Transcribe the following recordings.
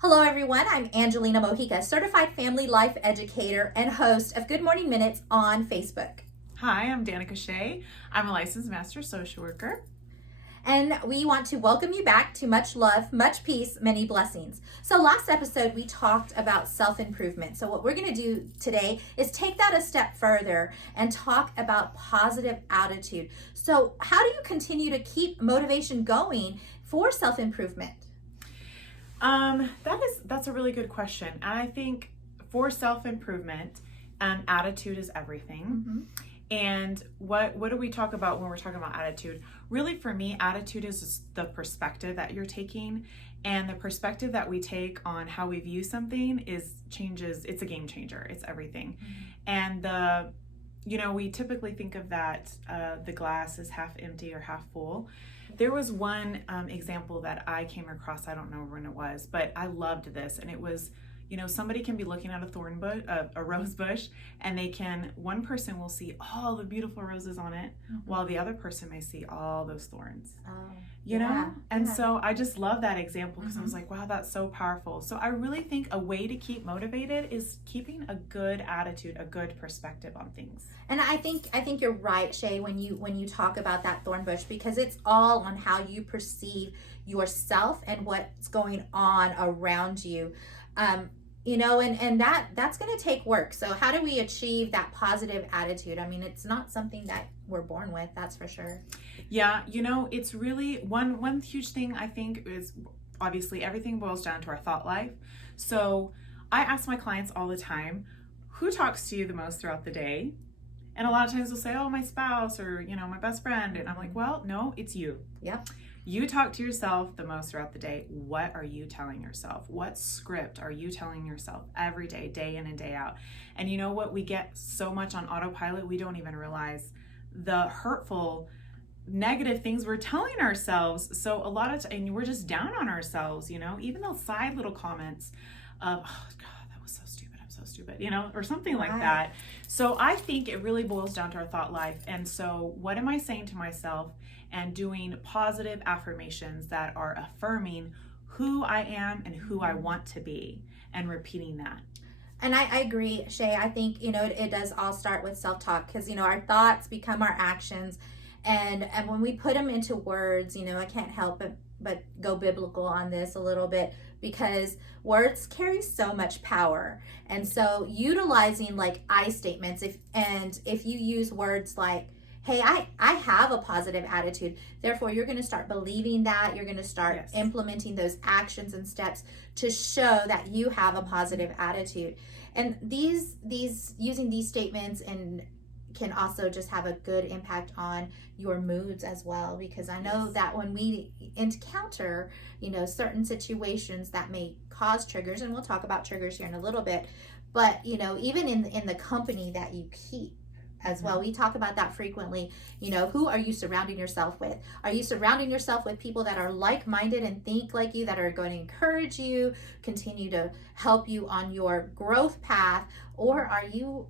Hello, everyone. I'm Angelina Mojica, certified family life educator and host of Good Morning Minutes on Facebook. Hi, I'm Danica Shea. I'm a licensed master social worker. And we want to welcome you back to Much Love, Much Peace, Many Blessings. So, last episode we talked about self improvement. So, what we're going to do today is take that a step further and talk about positive attitude. So, how do you continue to keep motivation going for self improvement? That's a really good question. And I think for self-improvement, attitude is everything. Mm-hmm. And what do we talk about when we're talking about attitude? Really, for me, attitude is just the perspective that you're taking, and the perspective that we take on how we view something changes. It's a game changer. It's everything. Mm-hmm. And we typically think of that the glass is half empty or half full. There was one example that I came across. I don't know when it was, but I loved this, and it was, somebody can be looking at a rose bush, and one person will see all the beautiful roses on it, mm-hmm. while the other person may see all those thorns. So I just love that example because, mm-hmm. I was like, wow, that's so powerful. So I really think a way to keep motivated is keeping a good attitude, a good perspective on things. And I think you're right, Shay, when you talk about that thorn bush, because it's all on how you perceive yourself and what's going on around you. And that's going to take work. So how do we achieve that positive attitude? I mean, it's not something that we're born with, that's for sure. Yeah, it's really one huge thing I think is, obviously everything boils down to our thought life. So I ask my clients all the time, who talks to you the most throughout the day? And a lot of times they'll say, oh, my spouse, or, my best friend. And I'm like, well, no, it's you. Yep. You talk to yourself the most throughout the day. What are you telling yourself? What script are you telling yourself every day, day in and day out? And you know what? We get so much on autopilot, we don't even realize the hurtful, negative things we're telling ourselves. So a lot of and we're just down on ourselves, even those side little comments of, oh God, that was so stupid, I'm so stupid, or something like that. So I think it really boils down to our thought life. And so what am I saying to myself? And doing positive affirmations that are affirming who I am and who I want to be, and repeating that. And I agree, Shay. I think, it does all start with self-talk, because, our thoughts become our actions. And when we put them into words, I can't help but go biblical on this a little bit, because words carry so much power. And so utilizing like I statements, if you use words like, hey, I have a positive attitude, therefore you're going to start believing that, you're going to start implementing those actions and steps to show that you have a positive attitude. And these using these statements and can also just have a good impact on your moods as well, because I know that when we encounter, certain situations that may cause triggers, and we'll talk about triggers here in a little bit, but even in the company that you keep as well. We talk about that frequently. Who are you surrounding yourself with? Are you surrounding yourself with people that are like-minded and think like you, that are going to encourage you, continue to help you on your growth path? Or are you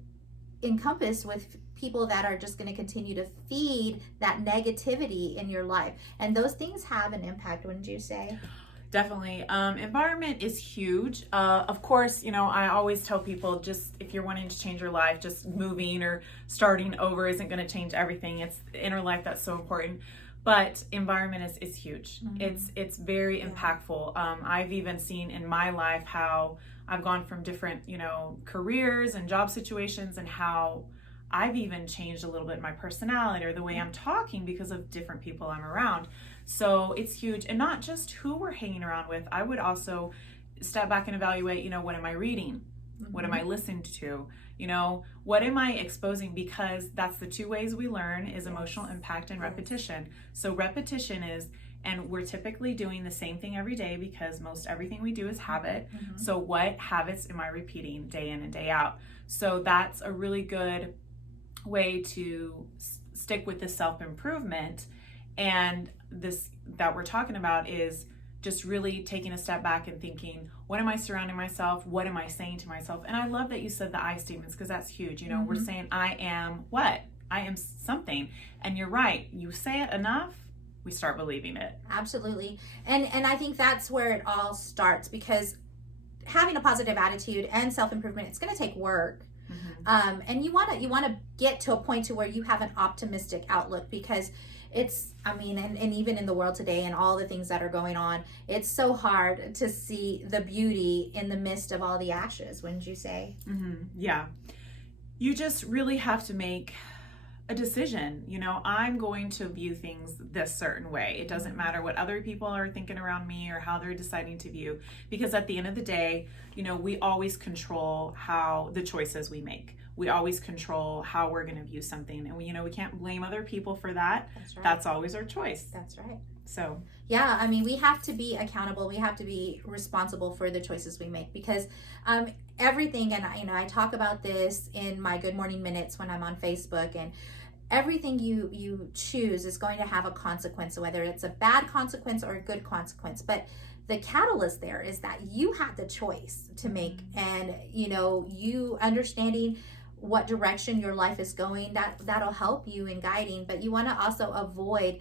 encompassed with people that are just going to continue to feed that negativity in your life? And those things have an impact, wouldn't you say? Definitely. Environment is huge. Of course, I always tell people, just if you're wanting to change your life, just moving or starting over isn't going to change everything. It's the inner life that's so important. But environment is huge. Mm-hmm. It's very impactful. I've even seen in my life how I've gone from different, careers and job situations, and how I've even changed a little bit my personality or the way I'm talking because of different people I'm around. So it's huge. And not just who we're hanging around with. I would also step back and evaluate, what am I reading? Mm-hmm. What am I listening to? What am I exposing? Because that's the two ways we learn, is emotional impact and repetition. So repetition is, and we're typically doing the same thing every day, because most everything we do is habit. Mm-hmm. So what habits am I repeating day in and day out? So that's a really good way to stick with the self-improvement. And this that we're talking about is just really taking a step back and thinking, what am I surrounding myself? What am I saying to myself? And I love that you said the I statements, because that's huge. Mm-hmm. We're saying, I am what? I am something. And you're right. You say it enough, we start believing it. Absolutely. And I think that's where it all starts, because having a positive attitude and self-improvement, it's going to take work. And you want to get to a point to where you have an optimistic outlook, because it's, I mean, and even in the world today and all the things that are going on, it's so hard to see the beauty in the midst of all the ashes, wouldn't you say? Yeah. You just really have to make a decision. You know, I'm going to view things this certain way. It doesn't matter what other people are thinking around me or how they're deciding to view, because at the end of the day, you know, we always control how the choices we make. We always control how we're going to view something. And we, you know, we can't blame other people for that. That's right. That's always our choice. That's right. So, yeah, I mean, we have to be accountable. We have to be responsible for the choices we make, because everything, and you know, I talk about this in my Good Morning Minutes when I'm on Facebook, and everything you choose is going to have a consequence, whether it's a bad consequence or a good consequence. But the catalyst there is that you had the choice to make, and you know, you understanding what direction your life is going, that'll help you in guiding. But you want to also avoid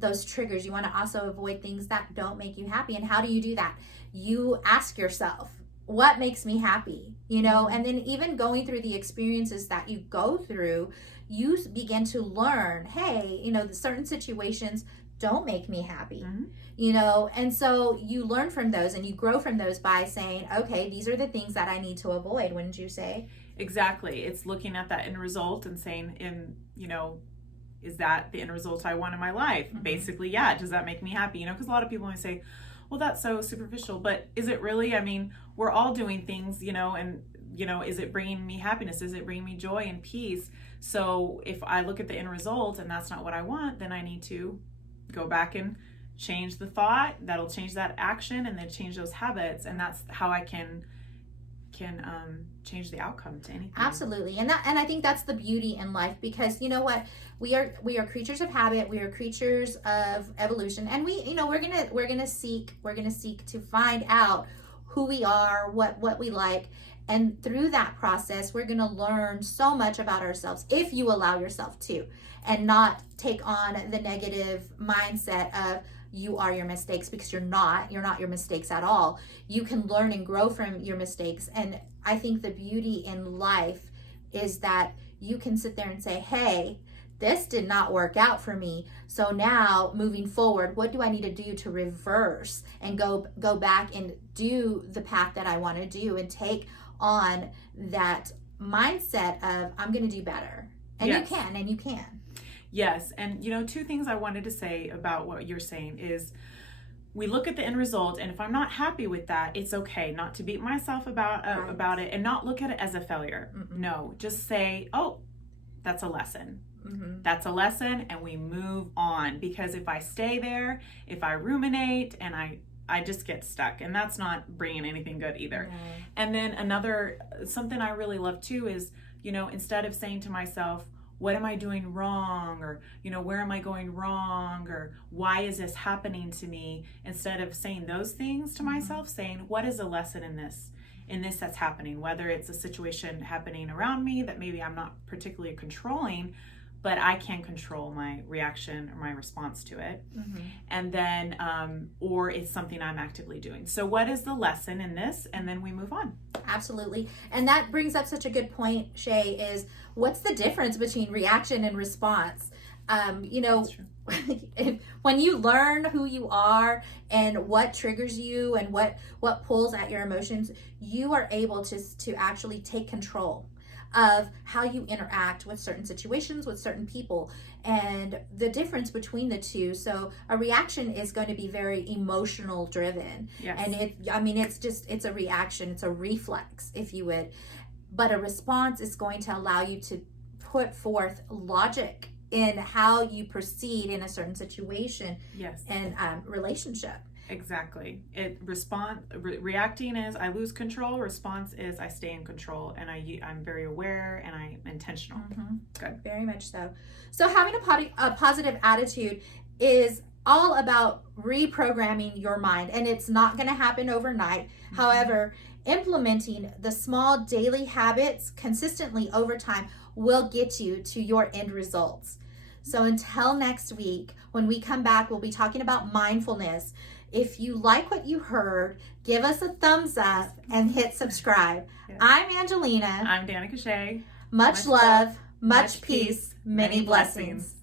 those triggers. You want to also avoid things that don't make you happy. And how do you do that? You ask yourself, what makes me happy? You know, and then even going through the experiences that you go through, you begin to learn, hey, you know, certain situations don't make me happy, you know, and so you learn from those and you grow from those by saying, okay, these are the things that I need to avoid, wouldn't you say? Exactly. It's looking at that end result and saying, you know, is that the end result I want in my life? Basically, yeah. Does that make me happy? You know, because a lot of people might say, well, that's so superficial, but is it really? I mean, we're all doing things, you know, and, you know, is it bringing me happiness? Is it bringing me joy and peace? So if I look at the end result and that's not what I want, then I need to go back and change the thought. That'll change that action, and then change those habits. And that's how I can change the outcome to anything. Absolutely. And I think that's the beauty in life, because you know what, we are creatures of habit, we are creatures of evolution, and we, you know, we're gonna seek to find out who we are, what we like, and through that process we're gonna learn so much about ourselves, if you allow yourself to, and not take on the negative mindset of you are your mistakes, because you're not your mistakes at all. You can learn and grow from your mistakes. And I think the beauty in life is that you can sit there and say, hey, this did not work out for me, so now moving forward, what do I need to do to reverse and go back and do the path that I want to do, and take on that mindset of I'm going to do better. And yes. you can. Yes. And, you know, two things I wanted to say about what you're saying is, we look at the end result, and if I'm not happy with that, it's okay not to beat myself about it, and not look at it as a failure. No, just say, oh, that's a lesson. That's a lesson, and we move on. Because if I stay there, if I ruminate, and I just get stuck, and that's not bringing anything good either. And then something I really love too is, you know, instead of saying to myself, what am I doing wrong? Or, you know, where am I going wrong? Or why is this happening to me? Instead of saying those things to myself, saying, what is a lesson in this that's happening? Whether it's a situation happening around me that maybe I'm not particularly controlling, but I can control my reaction or my response to it. And then, or it's something I'm actively doing. So what is the lesson in this? And then we move on. Absolutely. And that brings up such a good point, Shay, is what's the difference between reaction and response? You know, when you learn who you are and what triggers you and what pulls at your emotions, you are able to actually take control of how you interact with certain situations, with certain people, and the difference between the two. So a reaction is going to be very emotional driven. Yes. And it's a reaction, it's a reflex, if you would. But a response is going to allow you to put forth logic in how you proceed in a certain situation. Yes. And relationship. Exactly. Reacting is I lose control. Response is I stay in control, and I'm very aware and I'm intentional. Good. Very much so. So having a positive attitude is all about reprogramming your mind, and it's not going to happen overnight. However, implementing the small daily habits consistently over time will get you to your end results. So until next week, when we come back, we'll be talking about mindfulness. If you like what you heard, give us a thumbs up and hit subscribe. Yes. I'm Angelina. I'm Danica Shea. Much love, much much peace, peace, many many blessings. blessings.